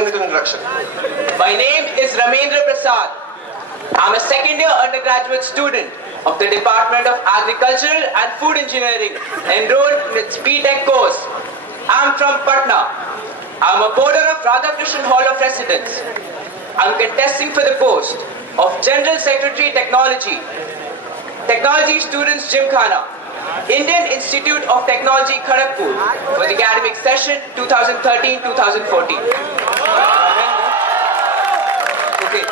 begin with your introduction. My name is Ramendra Prasad. I'm a second-year undergraduate student of the Department of Agricultural and Food Engineering, enrolled in its B.Tech course. I'm from Patna. I'm a boarder of Radhakrishnan Hall of Residence. I'm contesting for the post of General Secretary Technology Students Gymkhana, Indian Institute of Technology Kharagpur for the academic session 2013-2014. Okay,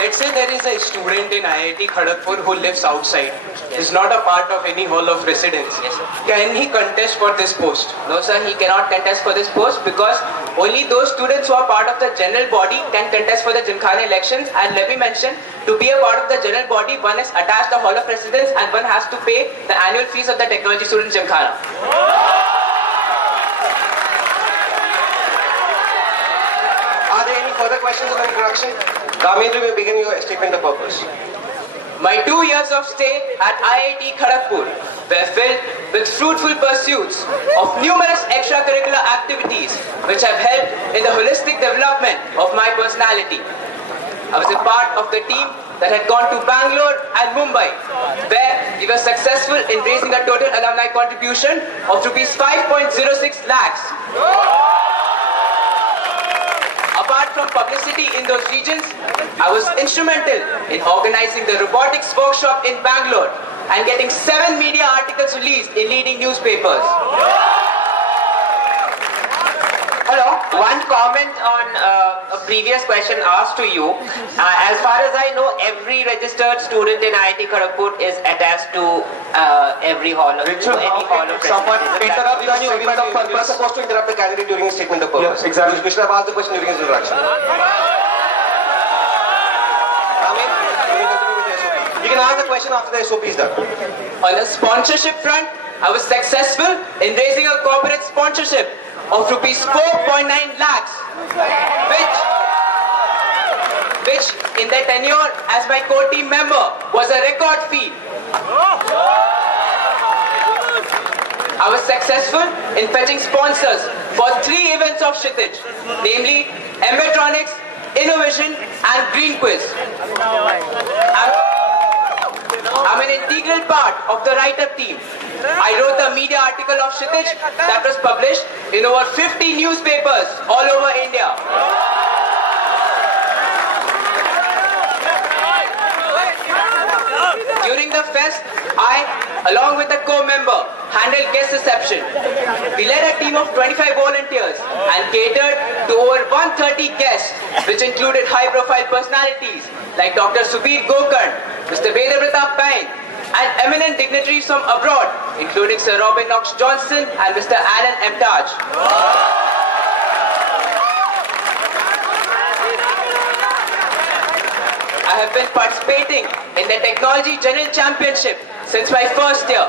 let's say there is a student in IIT Kharagpur who lives outside, is not a part of any hall of residence. Yes, sir. Can he contest for this post? No sir, he cannot contest for this post because only those students who are part of the general body can contest for the Gymkhana elections, and let me mention, to be a part of the general body, one is attached to the hall of residence and one has to pay the annual fees of the technology students Gymkhana. Are there any further questions on the introduction? Ramendra, we begin your statement of purpose. My 2 years of stay at IIT Kharagpur were filled with fruitful pursuits of numerous extracurricular activities which have helped in the holistic development of my personality. I was a part of the team that had gone to Bangalore and Mumbai, where we were successful in raising a total alumni contribution of rupees 5.06 lakhs. Apart from publicity in those regions, I was instrumental in organizing the robotics workshop in Bangalore and getting 7 media articles released in leading newspapers. Hello, one comment on a previous question asked to you. As far as I know, every registered student in IIT Kharagpur is attached to every hall of Someone interrupt your statement of purpose. You are supposed to interrupt the candidate during his statement of purpose. Yes, exactly. You should have asked the question during his introduction. You can ask the question after the SOP is done. On the sponsorship front, I was successful in raising a corporate sponsorship of rupees 4.9 lakhs, which in their tenure as my core team member was a record feat. I was successful in fetching sponsors for 3 events of Kshitij, namely Embetronics, Innovision and Green Quiz. I'm an integral part of the write-up team. I wrote the media article of Kshitij that was published in over 50 newspapers all over India. During the fest, I, along with a co-member, handled guest reception. We led a team of 25 volunteers and catered to over 130 guests, which included high-profile personalities like Dr. Subir Gokarn, Mr. Vedabrata Pain, and eminent dignitaries from abroad, including Sir Robin Knox Johnson and Mr. Alan M. Taj. I have been participating in the Technology General Championship since my first year.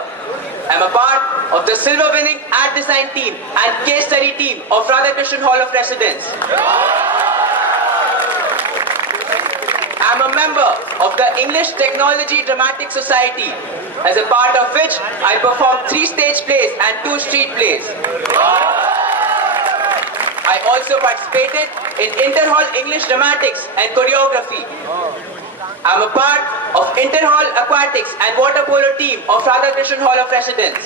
I'm a part of the silver-winning ad design team and case study team of Radhakrishnan Hall of Residence. I'm a member of the English Technology Dramatic Society, as a part of which I perform 3 stage plays and 2 street plays. I also participated in Inter-Hall English Dramatics and Choreography. I'm a part of Inter-Hall Aquatics and Water Polo team of Radhakrishnan Hall of Residence.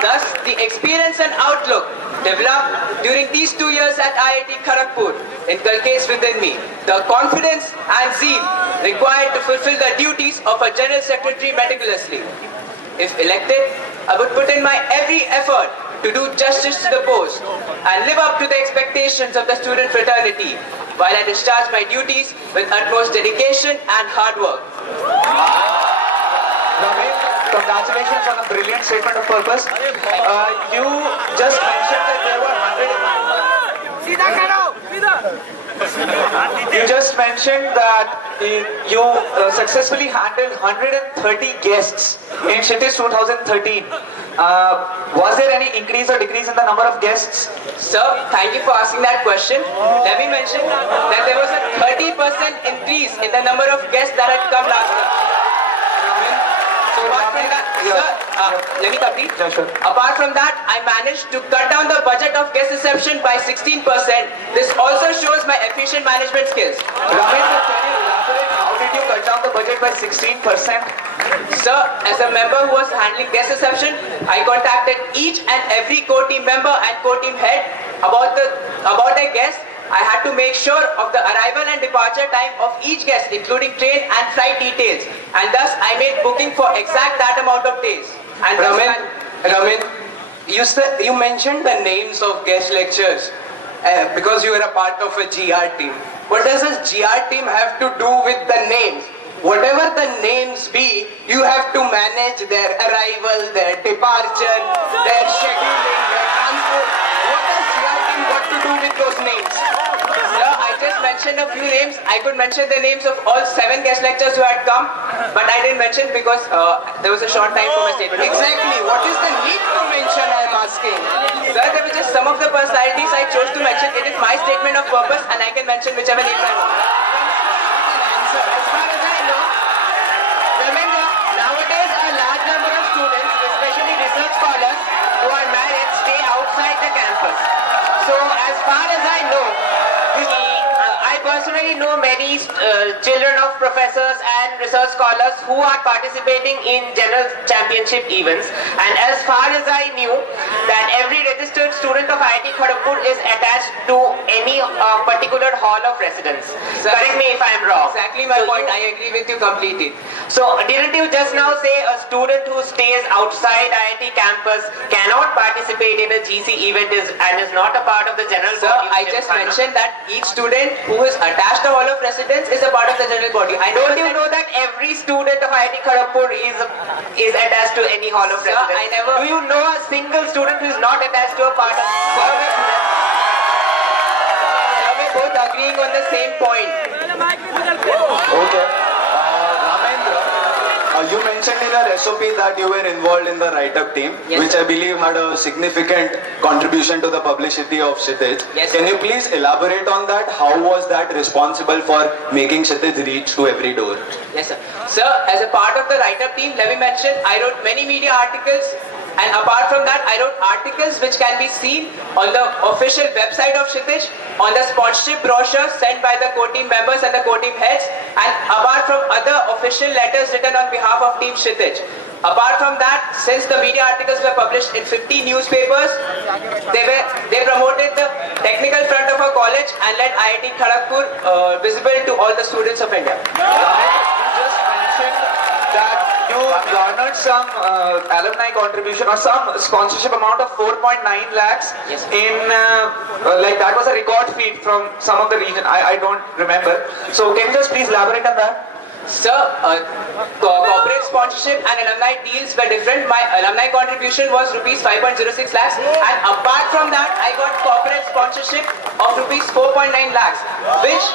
Thus, the experience and outlook developed during these 2 years at IIT Kharagpur inculcates within me the confidence and zeal required to fulfill the duties of a General Secretary meticulously. If elected, I would put in my every effort to do justice to the post and live up to the expectations of the student fraternity while I discharge my duties with utmost dedication and hard work. Congratulations on a brilliant statement of purpose. You just mentioned that there were 100... You just mentioned that you successfully handled 130 guests in Kshitij 2013. Was there any increase or decrease in the number of guests? Sir, thank you for asking that question. Let me mention that there was a 30% increase in the number of guests that had come last year. So apart from that, sir, let me complete. Yeah, sure. Apart from that, I managed to cut down the budget of guest reception by 16%. This also shows my efficient management skills. Ramendra, can you elaborate how did you cut down the budget by 16%? Sir, as a member who was handling guest reception, I contacted each and every core team member and core team head about a guest. I had to make sure of the arrival and departure time of each guest, including train and flight details. And thus, I made booking for exact that amount of days. And thus Ramen, you mentioned the names of guest lectures because you were a part of a GR team. What does a GR team have to do with the names? Whatever the names be, you have to manage their arrival, their departure, their scheduling, their transport. What does GR team got to do with those names? Sir, I just mentioned a few names. I could mention the names of all 7 guest lecturers who had come, but I didn't mention because there was a short time for my statement. Exactly. What is the need to mention, I am asking? Sir, there were just some of the personalities I chose to mention. It is my statement of purpose and I can mention whichever name I want. As far as I know, remember, nowadays a large number of students, especially research scholars who are married, stay outside the campus. So as far as I know, I personally know many children of professors and research scholars who are participating in general championship events. And as far as I knew, that every registered student of IIT Kharagpur is attached to any particular hall of residence. Sir, Correct me if I am wrong. Exactly my So point. you- I agree with you completely. So didn't you just now say a student who stays outside IIT campus cannot participate in a GC event and is not a part of the general Sir, body? I just mentioned that each student who is attached to Hall of Residence is a part of the general body. I Don't never you said- know that every student of IIT Kharagpur is attached to any hall of Sir, residence? I never- Do you know a single student who is not attached to a part of hall of residence? We're both agreeing on the same point. Okay. Ramendra, you mentioned in your SOP that you were involved in the write-up team, Yes, which sir. I believe had a significant contribution to the publicity of Kshitij. Yes, Can sir. you please elaborate on that? How was that responsible for making Kshitij reach to every door? Yes, sir. Sir, as a part of the write-up team, let me mention, I wrote many media articles, and apart from that, I wrote articles which can be seen on the official website of Kshitij, on the sponsorship brochure sent by the core team members and the core team heads, and apart from other official letters written on behalf of Team Kshitij. Apart from that, since the media articles were published in 50 newspapers, they promoted the technical front of our college and led IIT Kharagpur visible to all the students of India. You just mentioned that you garnered some alumni contribution or some sponsorship amount of 4.9 lakhs Yes. in like that was a record feat from some of the region. I don't remember. So can you just please elaborate on that? Sir, corporate sponsorship and alumni deals were different. My alumni contribution was rupees 5.06 lakhs, and apart from that, I got corporate sponsorship of rupees 4.9 lakhs, which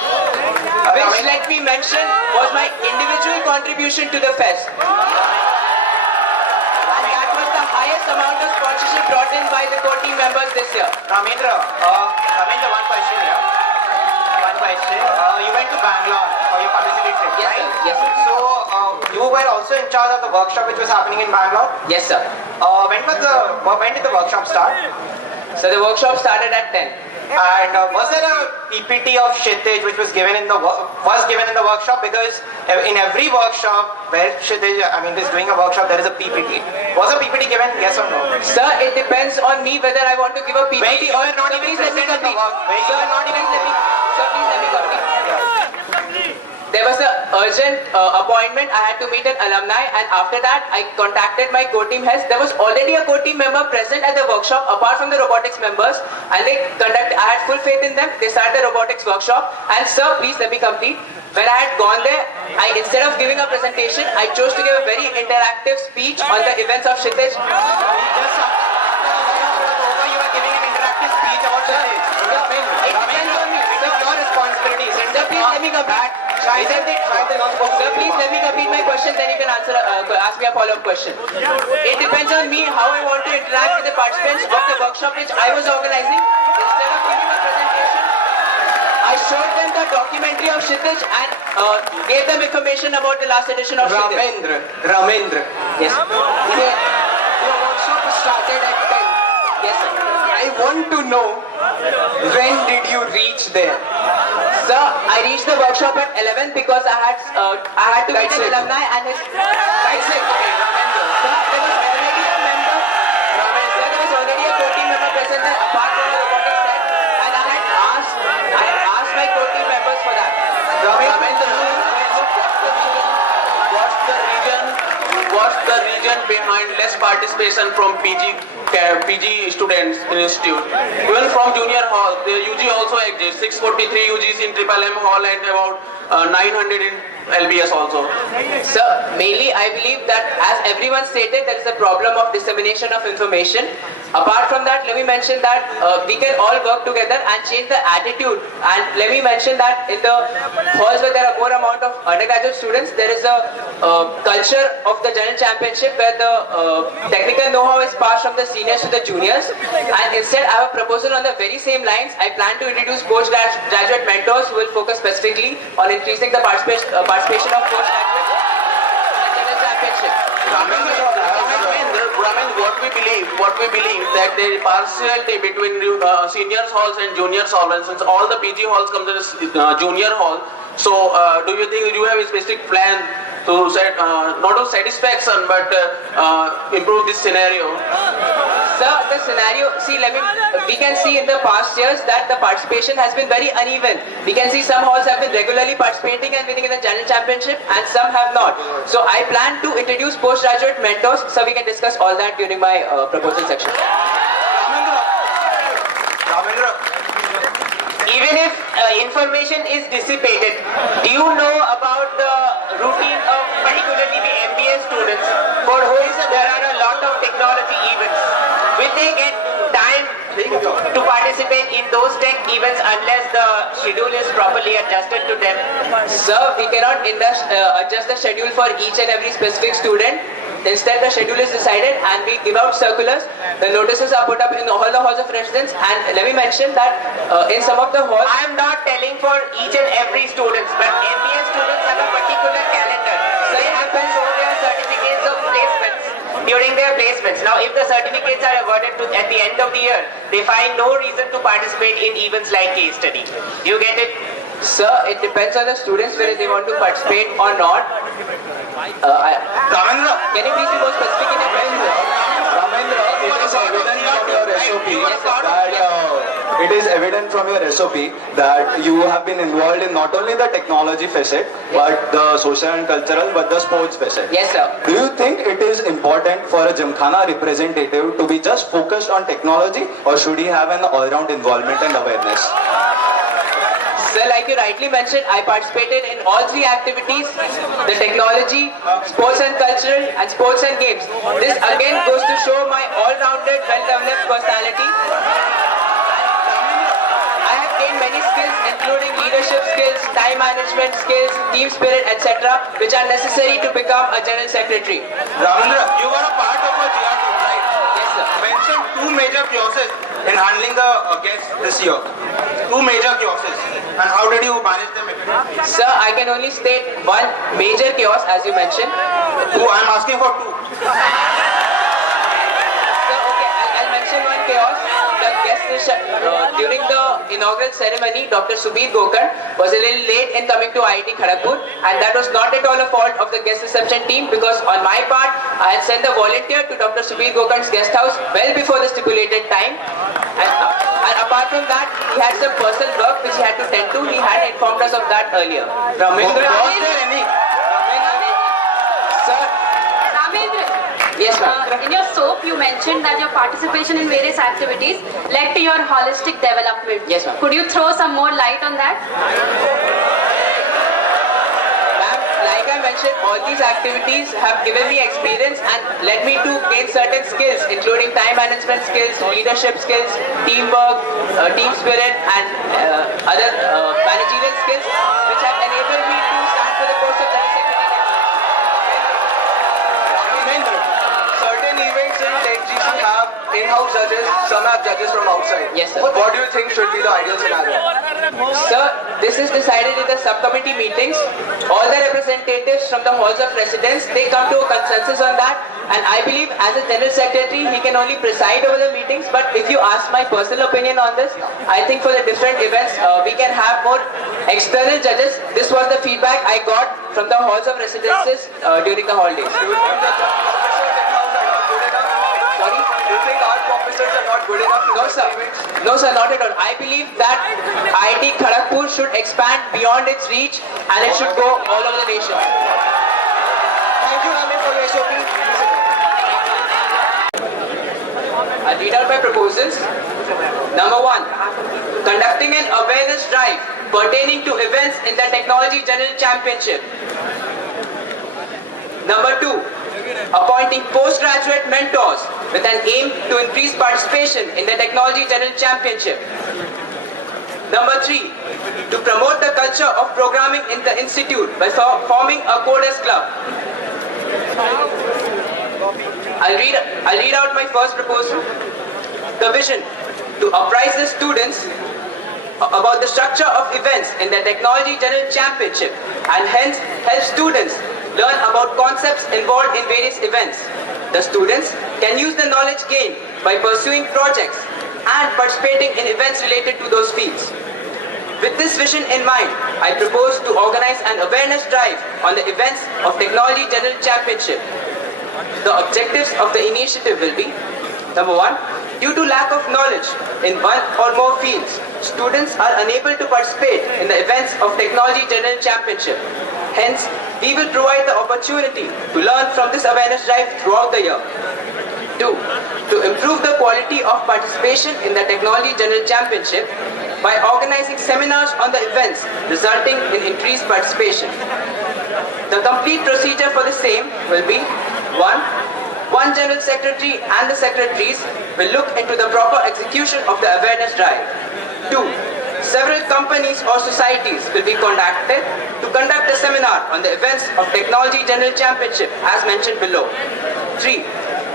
let me mention was my individual contribution to the fest. And that was the highest amount of sponsorship brought in by the core team members this year. Ramendra, one question here. One question. You went to Bangalore for your publicity trip, Yes, right? sir. Yes, sir. So, you were also in charge of the workshop which was happening in Bangalore. Yes, sir. When did the workshop start? So the workshop started at 10. And was there a PPT of Kshitij which was given in the workshop? Because in every workshop where Kshitij, is doing a workshop, there is a PPT. Was a PPT given? Yes or no? Sir, it depends on me whether I want to give a PPT Wait, you or are not Sir, even please let me present in the complete. work. Wait, you Sir, are not even Sir, please let me complete. There was an urgent appointment. I had to meet an alumni, and after that, I contacted my core team heads. There was already a core team member present at the workshop, apart from the robotics members, and I had full faith in them. They started the robotics workshop. And sir, please let me complete. When I had gone there, instead of giving a presentation, I chose to give a very interactive speech on the events of Kshitij. Just after the workshop was over, you were giving an interactive speech about Kshitij. It depends on me. It is your responsibility. Sir, please let me complete. Sir, please let me complete my question, then you can ask me a follow-up question. It depends on me how I want to interact with the participants of the workshop which I was organizing. Instead of giving a presentation, I showed them the documentary of Kshitij and gave them information about the last edition of Kshitij. Ramendra. Yes. workshop started at 10. Yes, sir. I want to know, when did you reach there? Sir, I reached the workshop at 11 because I had to meet That's an it. alumni and his. That's it. Okay, Ramendra. Sir, there was already a member. Sir, there was already a core team member present there apart from the robotic set, and I had asked my core team members for that. What's the reason behind less participation from PG students in institute? Even from junior hall, the UG also exists. 643 UGs in Triple M hall and about 900 in LBS also. Sir, mainly I believe that as everyone stated, there is a problem of dissemination of information. Apart from that, let me mention that we can all work together and change the attitude. And let me mention that in the halls where there are more amount of undergraduate students, there is a culture of the general championship where the technical know-how is passed from the seniors to the juniors. And instead, I have a proposal on the very same lines. I plan to introduce postgraduate mentors who will focus specifically on increasing the participation of postgraduates in the general championship. Ramendra, what we believe that there is partiality between seniors halls and juniors halls, and since all the PG halls come to the junior hall, so do you think you have a specific plan to set not of satisfaction but improve this scenario? Sir, the scenario, we can see in the past years that the participation has been very uneven. We can see some halls have been regularly participating and winning in the general championship and some have not. So I plan to introduce postgraduate mentors so we can discuss all that during my proposal section. Ramendra, Even if information is dissipated, do you know about the routine of particularly the MBA students for whom there are a lot of technology events? Will they get time to participate in those tech events unless the schedule is properly adjusted to them? Sir, we cannot adjust the schedule for each and every specific student. Instead, the schedule is decided and we give out circulars. The notices are put up in all the halls of residence, and let me mention that in some of the halls... I am not telling for each and every student, but MBA students have a particular calendar. They have to show their certificates of placements during their placements. Now, if the certificates are awarded at the end of the year, they find no reason to participate in events like case study. Do you get it? Sir, it depends on the students whether they want to participate or not. Ramendra, Can you please be more specific in your question? Ramendra, it is evident from your SOP that you have been involved in not only the technology facet, but the social and cultural, but the sports facet. Yes, sir. Do you think it is important for a Gymkhana representative to be just focused on technology, or should he have an all-round involvement and awareness? Sir, like you rightly mentioned, I participated in all three activities, the technology, sports and cultural, and sports and games. This again goes to show my all-rounded, well-developed personality. I have gained many skills, including leadership skills, time management skills, team spirit, etc., which are necessary to become a general secretary. Ramendra, you were a part of a GR team, right? Yes, sir. Mention two major chaoses in handling the guests this year. Two major chaoses. And how did you manage them effectively? Sir, I can only state one major chaos, as you mentioned. Two, I'm asking for two. So, okay, I'll mention one chaos. The guest during the inaugural ceremony, Dr. Subir Gokar was a little late in coming to IIT Kharagpur, and that was not at all a fault of the guest reception team, because on my part, I had sent a volunteer to Dr. Subir Gokar's guest house well before the stipulated time. And apart from that, he had some personal work which he had to tend to. He had informed us of that earlier. Ramendra, was there any? Sir, Ramendra, yes, ma'am. in your SOAP, you mentioned that your participation in various activities led to your holistic development. Yes, ma'am. Could you throw some more light on that? Ma'am, like I mentioned, all these activities have given me experience and led me to gain certain skills, including time management skills, leadership skills, teamwork, team spirit, and other managerial skills, which have enabled me to stand for the post of General Secretary. Ramendra, certain events in TSG have in-house judges, some have judges from outside. Yes, sir. What do you think should be the ideal scenario? Sir, this is decided in the subcommittee meetings. All the representatives from the halls of residence, they come to a consensus on that, and I believe as a general secretary, he can only preside over the meetings. But if you ask my personal opinion on this, I think for the different events, we can have more external judges. This was the feedback I got from the halls of residences during the holidays. Sorry? You think our professors are not good enough? No sir. No sir, not at all. I believe that IIT Kharagpur should expand beyond its reach and it should go all over the nation. Thank you, Ramin, for your SOP. I'll read out my proposals. Number 1, conducting an awareness drive pertaining to events in the Technology General Championship. Number 2, appointing postgraduate mentors with an aim to increase participation in the Technology General Championship. Number 3, to promote the culture of programming in the institute by forming a coders club. I'll read out my first proposal. The vision, to apprise the students about the structure of events in the Technology General Championship and hence help students learn about concepts involved in various events. The students can use the knowledge gained by pursuing projects and participating in events related to those fields. With this vision in mind, I propose to organize an awareness drive on the events of Technology General Championship. The objectives of the initiative will be: number 1, due to lack of knowledge in one or more fields, students are unable to participate in the events of Technology General Championship. Hence, we will provide the opportunity to learn from this awareness drive throughout the year. 2, to improve the quality of participation in the Technology General Championship by organizing seminars on the events, resulting in increased participation. The complete procedure for the same will be: 1 General Secretary and the Secretaries will look into the proper execution of the awareness drive. 2, several companies or societies will be contacted to conduct a seminar on the events of Technology General Championship as mentioned below. 3,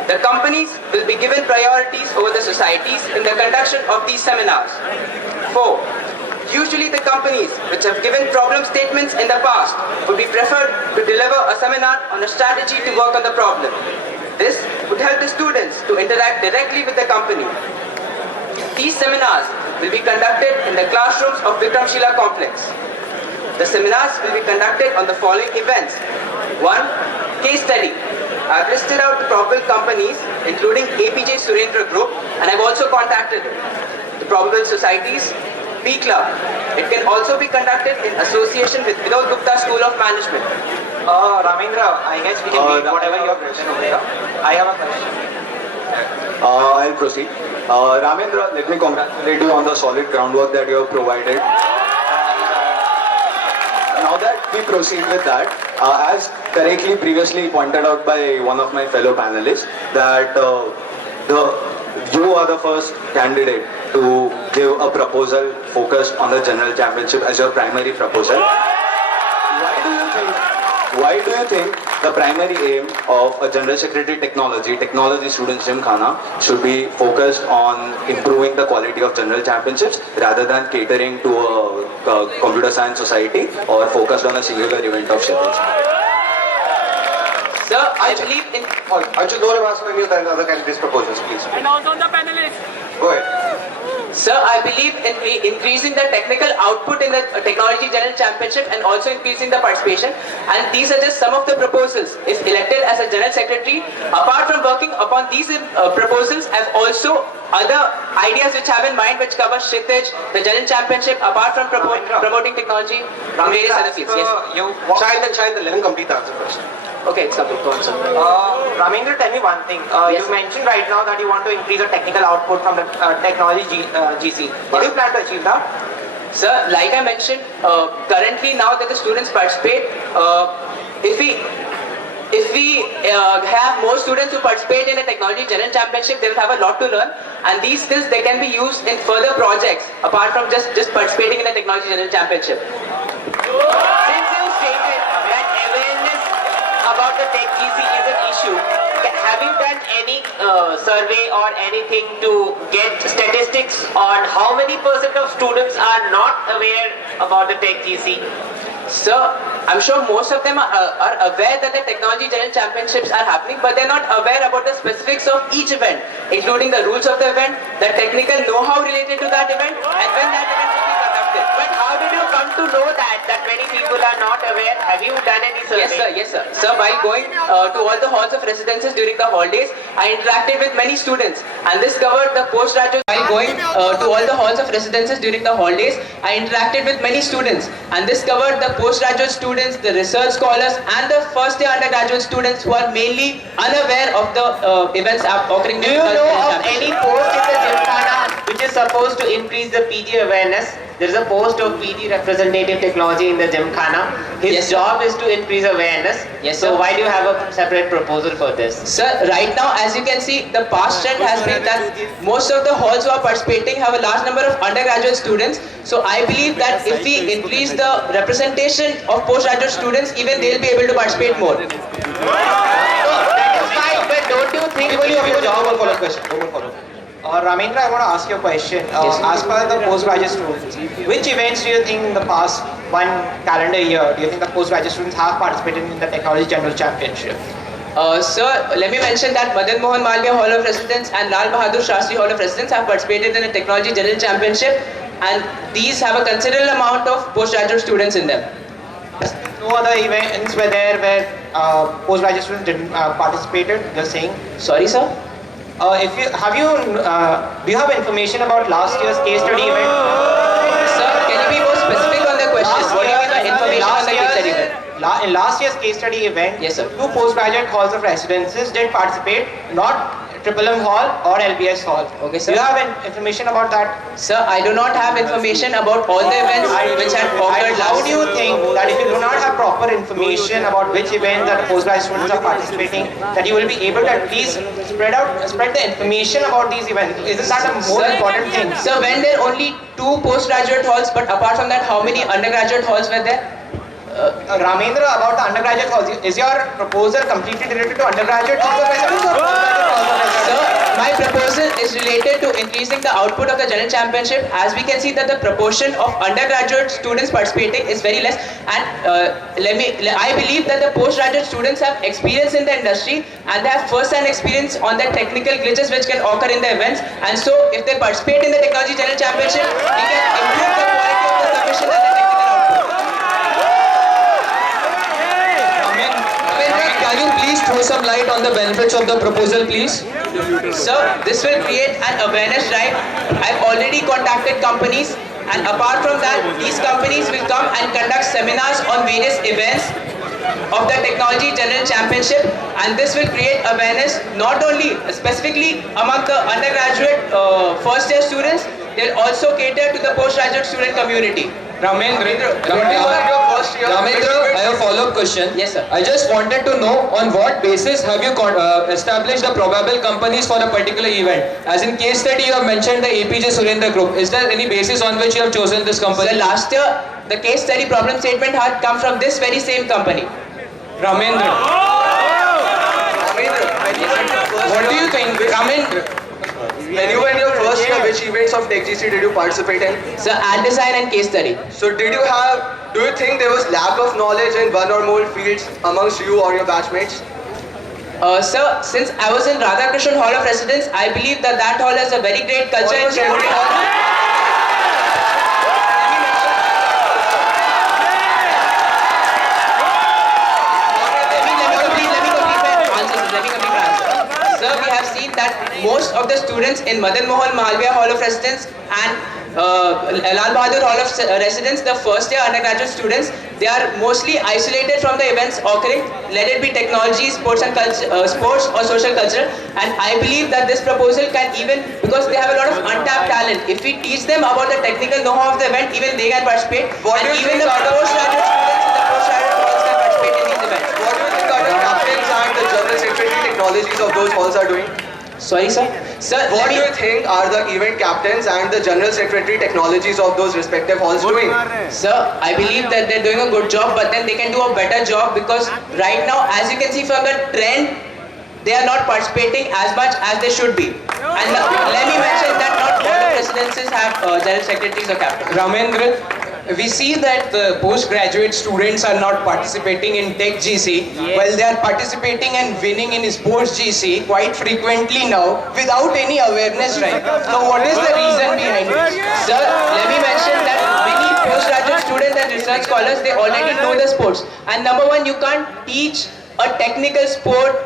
the companies will be given priorities over the societies in the conduction of these seminars. 4, usually the companies which have given problem statements in the past would be preferred to deliver a seminar on a strategy to work on the problem. This would help the students to interact directly with the company. These seminars will be conducted in the classrooms of Vikramshila complex. The seminars will be conducted on the following events. 1, case study. I've listed out the probable companies including APJ Surendra Group, and I've also contacted them. The probable societies, P Club. It can also be conducted in association with Vinod Gupta School of Management. Ramendra, I guess we can read whatever your question over here. I have a question. I'll proceed. Ramendra, let me congratulate you on the solid groundwork that you have provided. Now that we proceed with that, as correctly previously pointed out by one of my fellow panelists, that you are the first candidate to give a proposal focused on the General Championship as your primary proposal. Why do you think the primary aim of a General Secretary Technology Students Gymkhana should be focused on improving the quality of General Championships rather than catering to a computer science society or focused on a singular event of Shitej? Sir, I believe in... Arjun, don't ask any of the other candidates' proposals, please. And also the panelists. Go ahead. Sir, I believe in increasing the technical output in the Technology General Championship and also increasing the participation. And these are just some of the proposals. If elected as a General Secretary, apart from working upon these proposals, I have also other ideas which I have in mind which cover Shitej, the General Championship, apart from promoting technology in various other fields. Yes. Child, let him complete the answer first. Okay, it's complete. Go on, sir. Ramendra, tell me one thing. Yes, you mentioned right now that you want to increase the technical output from the technology GC. How do you plan to achieve that? Sir, like I mentioned, currently now that the students participate, if we have more students who participate in a Technology General Championship, they will have a lot to learn, and these skills they can be used in further projects apart from just participating in a Technology General Championship. Since you stated that awareness about the Tech GC is an issue, have you done any survey or anything to get statistics on how many % of students are not aware about the Tech GC? Sir, I'm sure most of them are aware that the technology general championships are happening, but they're not aware about the specifics of each event, including the rules of the event, the technical know-how related to that event, and when that event will be conducted. But how did you come to know that many people are not aware? Have you done any survey? Yes, sir. Sir, while going to all the halls of residences during the holidays, I interacted with many students, and this covered the postgraduate. While going to all the halls of residences during the holidays, I interacted with many students, and this covered the postgraduate students, the research scholars, and the first-year undergraduate students who are mainly unaware of the events occurring. Do you know of any post in the Gymkhana which is supposed to increase the PG awareness? There is a post of PG representative technology in the Gymkhana. His Yes, sir. job is to increase awareness. Yes, So sir. why do you have a separate proposal for this? Sir, right now, as you can see, the past trend has been that most of the halls who are participating have a large number of undergraduate students. So I believe that if we increase the representation of postgraduate students, even they'll be able to participate more. That is fine, but don't you think One more follow-up question. One more follow-up. Ramendra, I want to ask you a question. Yes. As per the postgraduate students, which events do you think in the past one calendar year do you think the postgraduate students have participated in the Technology General Championship? Sir, let me mention that Madan Mohan Malviya Hall of Residence and Lal Bahadur Shastri Hall of Residence have participated in the Technology General Championship, and these have a considerable amount of postgraduate students in them. No other events were there where postgraduate students didn't participated, you're saying? Sorry, sir? Do you have information about last year's case study event? Sir, can you be more specific on the question? What do you mean by information on the case study event? In last year's case study event, Yes, sir. 2 postgraduate halls of residences did participate, not Triple M Hall or LBS Hall. Okay, sir. Do you have information about that? Sir, I do not have information about all the events which had occurred And how last do you think that if you do not have proper information about which event that the postgraduate students are participating, that you will be able to at least spread the information about these events? Isn't that a more Sir, important thing? Sir, when there are only 2 postgraduate halls, but apart from that, how many undergraduate halls were there? Ramendra, about the undergraduate halls, is your proposal completely related to undergraduate halls of residence or postgraduate halls of residence? Sir, my proposal is related to increasing the output of the general championship. As we can see that the proportion of undergraduate students participating is very less, and I believe that the postgraduate students have experience in the industry and they have first-hand experience on the technical glitches which can occur in the events, and so if they participate in the technology general championship, we can improve the quality of the submission and the technical output. Can you please throw some light on the benefits of the proposal, please? Sir, this will create an awareness drive. I've already contacted companies, and apart from that, these companies will come and conduct seminars on various events of the Technology General Championship, and this will create awareness not only specifically among the undergraduate first-year students, they will also cater to the postgraduate student community. Ramendra, I have a follow-up question. Yes, sir. I just wanted to know on what basis have you established the probable companies for a particular event? As in case study, you have mentioned the APJ Surendra Group. Is there any basis on which you have chosen this company? So last year, the case study problem statement had come from this very same company. Ramendra. What do you think? Ramendra. When you were in your first year, which events of TechGC did you participate in? So ad design and case study. So do you think there was lack of knowledge in one or more fields amongst you or your batchmates? Sir, since I was in Radhakrishnan Hall of Residence, I believe that hall has a very great culture and Almost every hall. Sir, we have seen that most of the students in Madan Mohan Malviya Hall of Residence and Lal Bahadur Hall of Residence, the first year undergraduate students, they are mostly isolated from the events occurring, let it be technology, sports and sports or social culture. And I believe that this proposal can even, because they have a lot of untapped talent, if we teach them about the technical know-how of the event, even they can participate. And even the postgraduate students in the postgraduate halls can participate in these events. What do you think are the captains and the general secretary technologies of those halls are doing? Sorry, sir? Sir, What do you think are the event captains and the general secretary technologies of those respective halls doing? Sir, I believe that they're doing a good job, but then they can do a better job, because right now, as you can see from the trend, they are not participating as much as they should be. And let me mention that not all the residences have general secretaries or captains. Ramendra, we see that the postgraduate students are not participating in Tech GC, while they are participating and winning in Sports GC quite frequently now without any awareness drive. So what is the reason behind it? Sir, let me mention that many postgraduate students and research scholars, they already know the sports. And number one, you can't teach a technical sport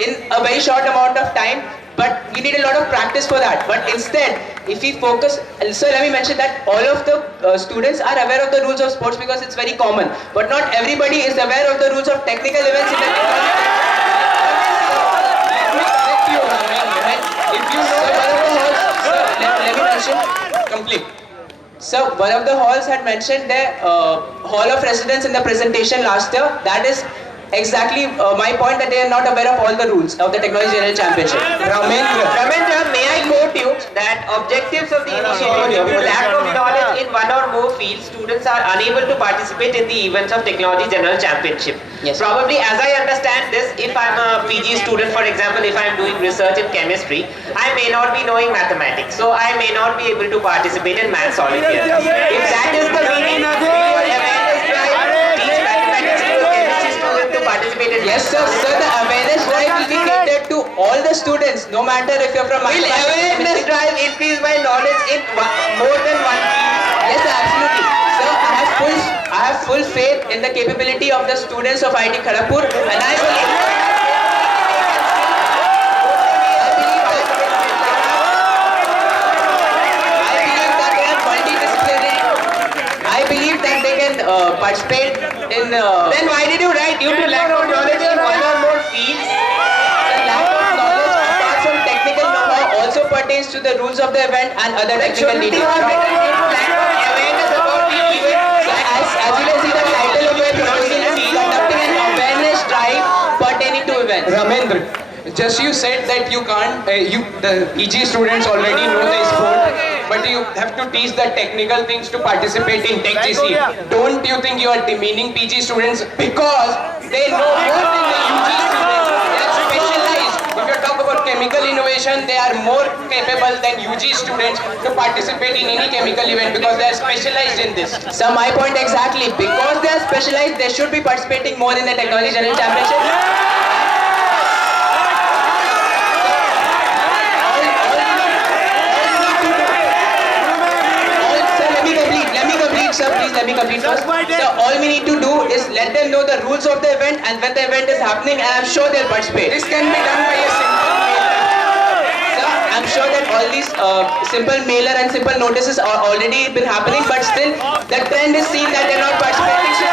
in a very short amount of time, but you need a lot of practice for that. But instead, if we focus, so let me mention that all of the students are aware of the rules of sports because it's very common, but not everybody is aware of the rules of technical events in the technology. Let me correct you, Ramendra. If you know one of the halls, sir, let me mention, complete. So one of the halls had mentioned their hall of residence in the presentation last year. That is exactly my point, that they are not aware of all the rules of the Technology General Championship. Ramendra, may I quote you that objectives of the initiative due to lack of knowledge in one or more fields, students are unable to participate in the events of Technology General Championship. Yes. Probably, as I understand this, if I'm a PG student, for example, if I'm doing research in chemistry, I may not be knowing mathematics, so I may not be able to participate in Maths Olympiad. If that is the meaning, do your awareness drive, teach mathematics to a chemistry student to participate in Yes, sir. So the awareness drive will be catered to all the students, no matter if you're from. Will awareness drive increase my knowledge in more than one field? Yes, sir, absolutely. So I have full faith in the capability of the students of IIT Kharagpur, and I believe. I believe that they can participate in. Then why did you write due to lack of knowledge in one or more fields? The lack of knowledge apart from technical know-how also pertains to the rules of the event and other technical Shouldn't you details. have written due to lack of awareness about the event? As you can see, the title of it is conducting an awareness drive pertaining to events. Ramendra, just you said that you can't, the PG students already know the sport, but you have to teach the technical things to participate in Tech GC. Don't you think you are demeaning PG students because they know more than the UG students? They are specialized. If you talk about chemical innovation, they are more capable than UG students to participate in any chemical event because they are specialized in this. So my point exactly, because they are specialized, they should be participating more in the Technology General Championship. Sir, please let me complete first. So all we need to do is let them know the rules of the event, and when the event is happening, and I'm sure they'll participate. This can be done by a simple mailer. Sir, I'm sure that all these simple mailer and simple notices are already been happening, but still the trend is seen that they're not participating. So